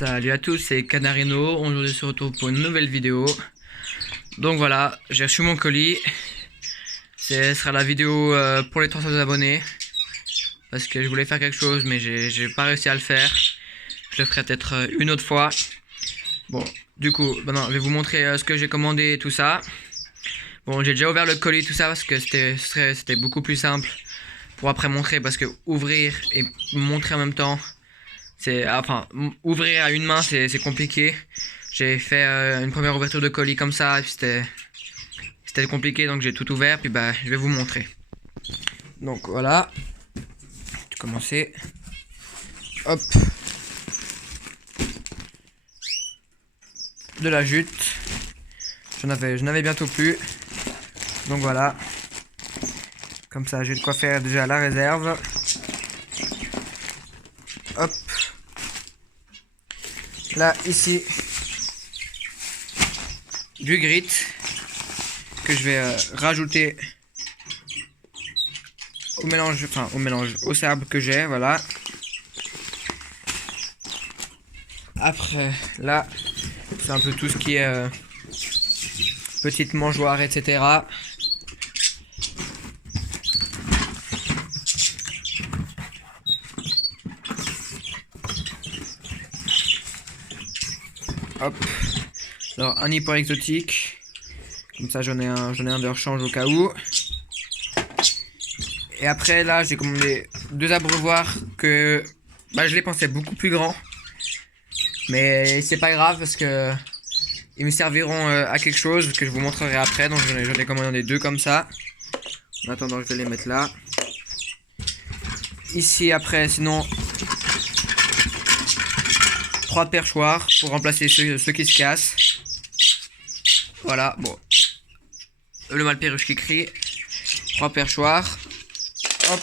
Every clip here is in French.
Salut à tous, c'est Canarino. Aujourd'hui, on se retrouve pour une nouvelle vidéo. Donc voilà, j'ai reçu mon colis. Ce sera la vidéo pour les 300 abonnés. Parce que je voulais faire quelque chose, mais j'ai pas réussi à le faire. Je le ferai peut-être une autre fois. Bon, du coup, maintenant, je vais vous montrer ce que j'ai commandé et tout ça. Bon, j'ai déjà ouvert le colis, tout ça, parce que c'était beaucoup plus simple pour après montrer. Parce que ouvrir et montrer en même temps, ouvrir à une main, c'est compliqué. J'ai fait une première ouverture de colis comme ça, et puis c'était compliqué, donc j'ai tout ouvert, puis bah je vais vous montrer. Donc voilà, je vais commencer. Hop, de la jute. Je n'avais bientôt plus. Donc voilà, comme ça j'ai de quoi faire déjà la réserve. Hop. Là, ici, du grit que je vais rajouter au sable que j'ai, voilà. Après, là, c'est un peu tout ce qui est petite mangeoire, etc. Hop. Alors un hyper exotique. Comme ça j'en ai un de rechange au cas où. Et après là j'ai commandé deux abreuvoirs que je les pensais beaucoup plus grands. Mais c'est pas grave parce que ils me serviront à quelque chose que je vous montrerai après. Donc j'en ai commandé deux comme ça. En attendant je vais les mettre là. Ici après sinon 3 perchoirs pour remplacer ceux qui se cassent. Voilà, bon. Le Malperruche qui crie. 3 perchoirs. Hop.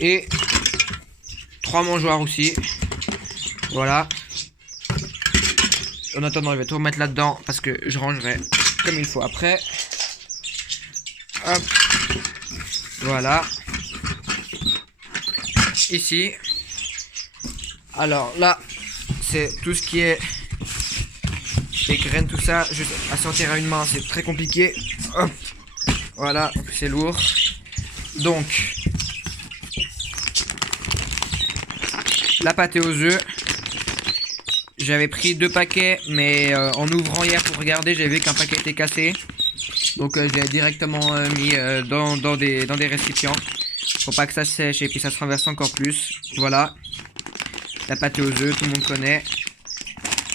Et 3 mangeoires aussi. Voilà. En attendant, je vais tout remettre là-dedans parce que je rangerai comme il faut après. Hop. Voilà. Ici. Alors là, c'est tout ce qui est les graines, tout ça, juste à sortir à une main, c'est très compliqué. Hop. Voilà, c'est lourd. Donc, la pâté aux œufs. J'avais pris 2 paquets, mais en ouvrant hier pour regarder, j'ai vu qu'un paquet était cassé. Donc, je l'ai directement mis dans des récipients. Pour pas que ça sèche et puis ça se renverse encore plus. Voilà. La pâté aux œufs, tout le monde connaît.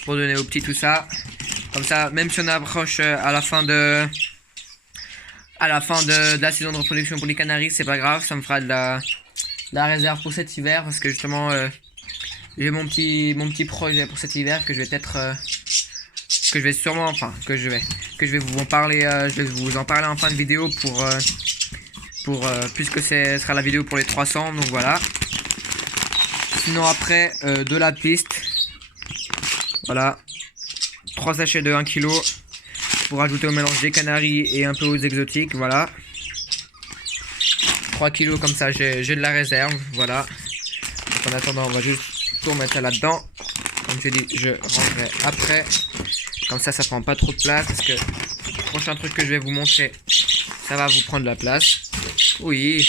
Pour donner aux petits tout ça. Comme ça, même si on approche à la fin de la saison de reproduction pour les canaris, c'est pas grave. Ça me fera de la réserve pour cet hiver. Parce que justement, j'ai mon petit projet pour cet hiver que je vais peut-être... que je vais sûrement... Enfin, que je vais vous en parler... je vais vous en parler en fin de vidéo puisque ce sera la vidéo pour les 300. Donc voilà. Sinon après, de la piste. Voilà. 3 sachets de 1 kg. Pour ajouter au mélange des canaris et un peu aux exotiques. Voilà. 3 kg comme ça, j'ai de la réserve. Voilà. Donc en attendant, on va juste tout remettre là-dedans. Comme j'ai dit, je rangerai après. Comme ça prend pas trop de place. Parce que le prochain truc que je vais vous montrer, ça va vous prendre de la place. Oui.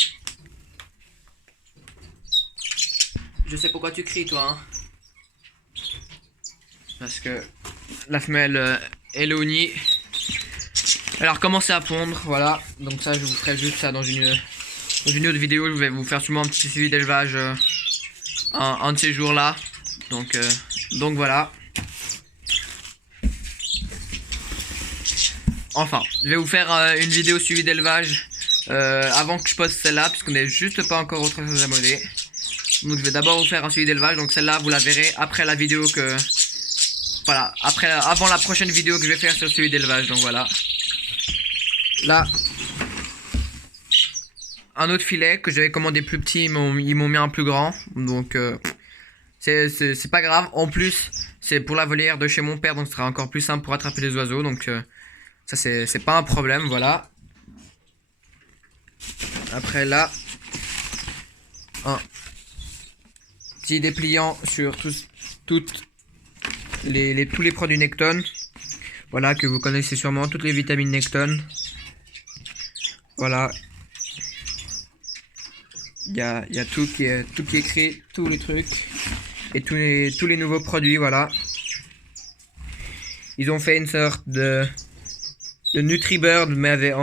Je sais pourquoi tu cries, toi. Hein. Parce que la femelle Eléonie, elle a recommencé à pondre. Voilà. Donc ça, je vous ferai juste ça dans une autre vidéo. Je vais vous faire sûrement un petit suivi d'élevage un de ces jours-là. Donc voilà. Enfin, je vais vous faire une vidéo suivi d'élevage avant que je poste celle-là, puisqu'on n'est juste pas encore aux 300 abonnés. Donc je vais d'abord vous faire un suivi d'élevage. Donc celle-là vous la verrez après la vidéo que... Voilà, avant la prochaine vidéo que je vais faire sur le suivi d'élevage. Donc voilà. Là, un autre filet que j'avais commandé plus petit, ils m'ont mis un plus grand. Donc c'est pas grave. En plus, c'est pour la volière de chez mon père. Donc ce sera encore plus simple pour attraper les oiseaux. Donc ça c'est pas un problème. Voilà. Après là, un petit dépliant sur toutes tous les produits Necton. Voilà, que vous connaissez sûrement, toutes les vitamines Necton. Voilà. Il y a tout qui est écrit, tous les trucs. Et tous les nouveaux produits, voilà. Ils ont fait une sorte de NutriBird, mais avec,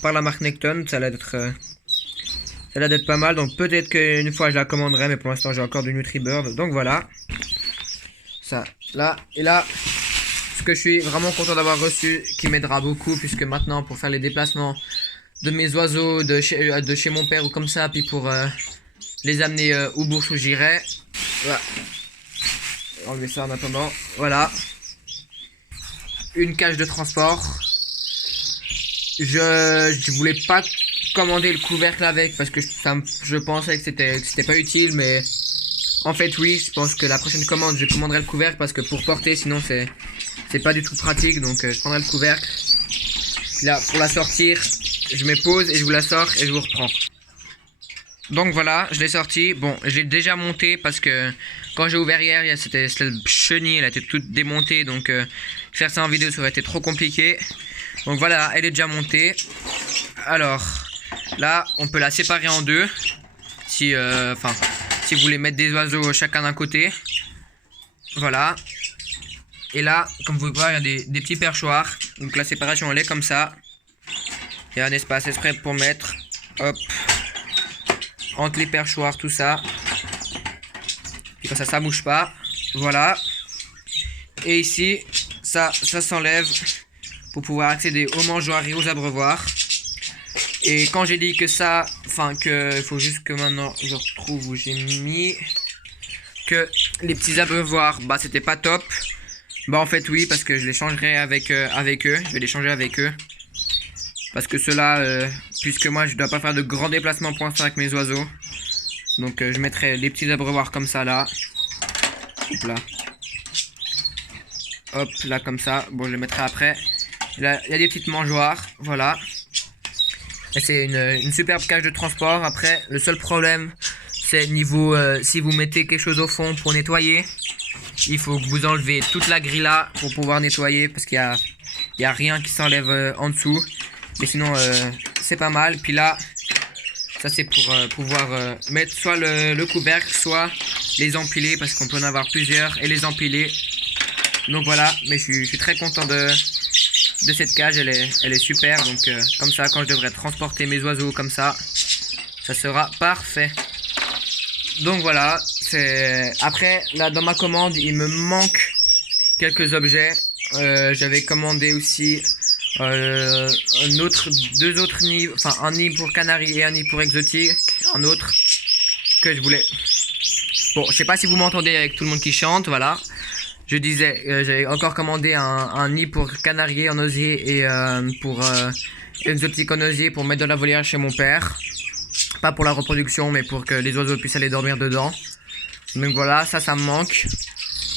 par la marque Necton. Ça a l'air d'être pas mal. Donc peut-être qu'une fois je la commanderai, mais pour l'instant j'ai encore du NutriBird. Donc voilà. Ça, là, et là, ce que je suis vraiment content d'avoir reçu, qui m'aidera beaucoup, puisque maintenant pour faire les déplacements de mes oiseaux de chez mon père ou comme ça, puis pour les amener aux bourses où j'irai. Voilà. Enlever ça en attendant. Voilà. Une cage de transport. Je voulais pas commander le couvercle avec parce que je pensais que c'était pas utile, mais en fait oui, je pense que la prochaine commande je commanderai le couvercle parce que pour porter sinon c'est pas du tout pratique, donc je prendrai le couvercle. Puis là pour la sortir, je mets pause et je vous la sors et je vous reprends. Donc voilà, je l'ai sorti. Bon, je l'ai déjà monté parce que quand j'ai ouvert hier, c'était cette chenille, elle était toute démontée. Donc faire ça en vidéo, ça aurait été trop compliqué. Donc voilà, elle est déjà montée. Alors, là, on peut la séparer en deux. Si vous voulez mettre des oiseaux chacun d'un côté. Voilà. Et là, comme vous voyez, il y a des petits perchoirs. Donc la séparation, elle est comme ça. Il y a un espace exprès pour mettre. Hop. Entre les perchoirs, tout ça. Et comme ça bouge pas. Voilà. Et ici, ça s'enlève pour pouvoir accéder aux mangeoires et aux abreuvoirs. Et quand j'ai dit que ça, il faut juste que maintenant je retrouve où j'ai mis que les petits abreuvoirs, bah c'était pas top. Bah en fait oui, parce que je les changerai avec eux. Je vais les changer avec eux. Parce que ceux-là, puisque moi je dois pas faire de grands déplacements pour l'instant avec mes oiseaux. Donc je mettrai les petits abreuvoirs comme ça là. Hop là. Hop là comme ça. Bon, je les mettrai après. Là il y a des petites mangeoires. Voilà. Et c'est une superbe cage de transport. Après le seul problème c'est niveau si vous mettez quelque chose au fond pour nettoyer. Il faut que vous enlevez toute la grille là pour pouvoir nettoyer. Parce qu'il y a rien qui s'enlève en dessous. Mais sinon c'est pas mal. Puis là ça c'est pour pouvoir mettre soit le couvercle, soit les empiler, parce qu'on peut en avoir plusieurs et les empiler. Donc voilà, mais je suis très content de cette cage, elle est super. Donc comme ça, quand je devrais transporter mes oiseaux comme ça sera parfait. Donc voilà, après là dans ma commande il me manque quelques objets. J'avais commandé aussi deux autres nids, un nid pour canari et un nid pour exotique, un autre que je voulais. Bon, je sais pas si vous m'entendez avec tout le monde qui chante, voilà. Je disais, j'avais encore commandé un nid pour canari en osier et pour exotique en osier pour mettre dans la volière chez mon père. Pas pour la reproduction, mais pour que les oiseaux puissent aller dormir dedans. Donc voilà, ça me manque.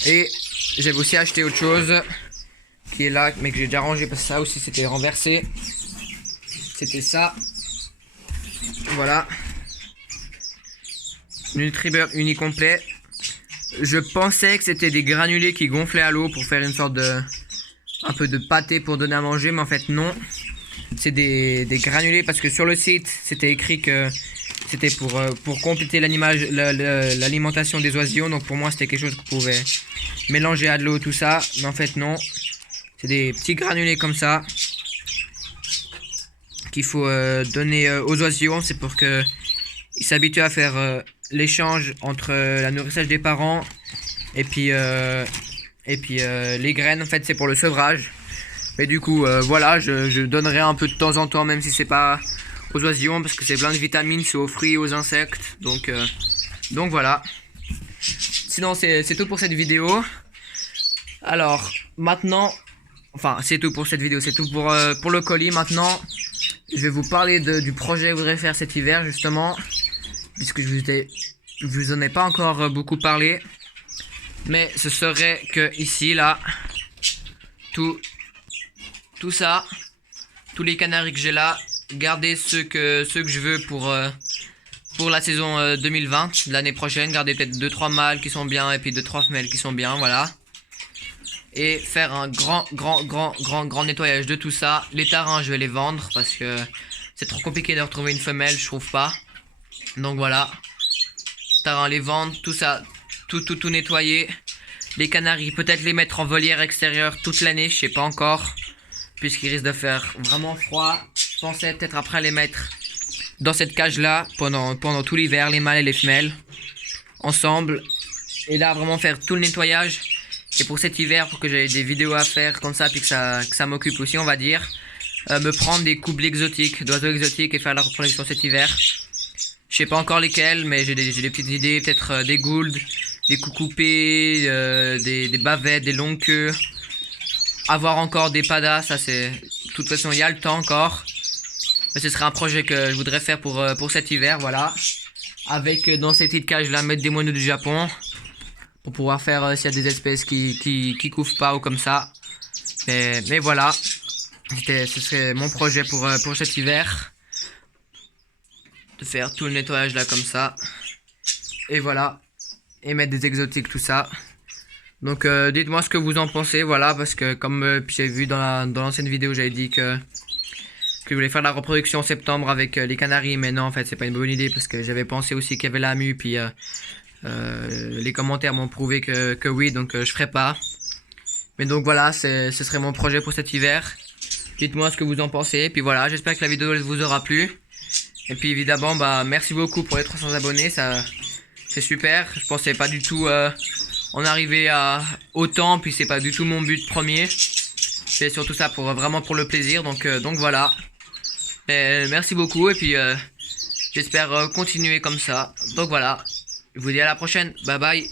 Et j'avais aussi acheté autre chose qui est là, mais que j'ai déjà rangé parce que ça aussi c'était renversé. C'était ça. Voilà. NutriBird uni complet. Je pensais que c'était des granulés qui gonflaient à l'eau pour faire une sorte de un peu de pâté pour donner à manger, mais en fait non. C'est des granulés parce que sur le site c'était écrit que c'était pour compléter l'alimentation des oisillons. Donc pour moi c'était quelque chose qu'on pouvait mélanger à de l'eau, tout ça, mais en fait non. C'est des petits granulés comme ça qu'il faut donner aux oisillons. C'est pour qu'ils s'habituent à faire l'échange entre la nourrissage des parents et puis les graines. En fait c'est pour le sevrage. Mais du coup voilà, je donnerai un peu de temps en temps, même si c'est pas aux oisillons, parce que c'est plein de vitamines, c'est aux fruits et aux insectes. Donc voilà. Sinon c'est tout pour cette vidéo. Alors maintenant, c'est tout pour cette vidéo, c'est tout pour le colis. Maintenant je vais vous parler du projet que je voudrais faire cet hiver justement, puisque je vous en ai pas encore beaucoup parlé. Mais ce serait que ici là, tout ça, tous les canaris que j'ai là, garder ceux que je veux pour la saison 2020, l'année prochaine. Garder peut-être 2-3 mâles qui sont bien et puis 2-3 femelles qui sont bien, voilà. et faire un grand nettoyage de tout ça. Les tarins, je vais les vendre parce que c'est trop compliqué de retrouver une femelle, je trouve pas. Donc voilà, tarins, les vendre, tout ça, tout nettoyer. Les canaris, peut-être les mettre en volière extérieure toute l'année, je sais pas encore, puisqu'il risque de faire vraiment froid. Je pensais peut-être après les mettre dans cette cage là pendant tout l'hiver, les mâles et les femelles ensemble, et là vraiment faire tout le nettoyage. Et pour cet hiver, pour que j'aie des vidéos à faire comme ça, puis que ça m'occupe aussi, on va dire, me prendre des couples exotiques, d'oiseaux exotiques et faire la reproduction cet hiver. Je sais pas encore lesquels, mais j'ai des petites idées, peut-être des goulds, des coucoupés, des bavettes, des longues queues. Avoir encore des padas, ça c'est... De toute façon, il y a le temps encore. Mais ce serait un projet que je voudrais faire pour cet hiver, voilà. Avec dans ces petites cages là, mettre des moineaux du Japon. Pour pouvoir faire s'il y a des espèces qui couvrent pas ou comme ça. Mais voilà. Ce serait mon projet pour cet hiver. De faire tout le nettoyage là comme ça. Et voilà. Et mettre des exotiques, tout ça. Donc dites-moi ce que vous en pensez, voilà. Parce que comme j'ai vu dans l'ancienne vidéo, j'avais dit que je voulais faire la reproduction en septembre avec les canaris. Mais non, en fait, c'est pas une bonne idée. Parce que j'avais pensé aussi qu'il y avait la mue. Puis les commentaires m'ont prouvé que oui. Donc je ferai pas. Mais donc voilà, ce serait mon projet pour cet hiver. Dites-moi ce que vous en pensez. Puis voilà, j'espère que la vidéo vous aura plu. Et puis évidemment, bah merci beaucoup pour les 300 abonnés, ça c'est super. Je pensais pas du tout en arriver à autant, puis c'est pas du tout mon but premier. C'est surtout ça vraiment pour le plaisir, donc voilà. Et merci beaucoup et puis j'espère continuer comme ça. Donc voilà, je vous dis à la prochaine, bye bye.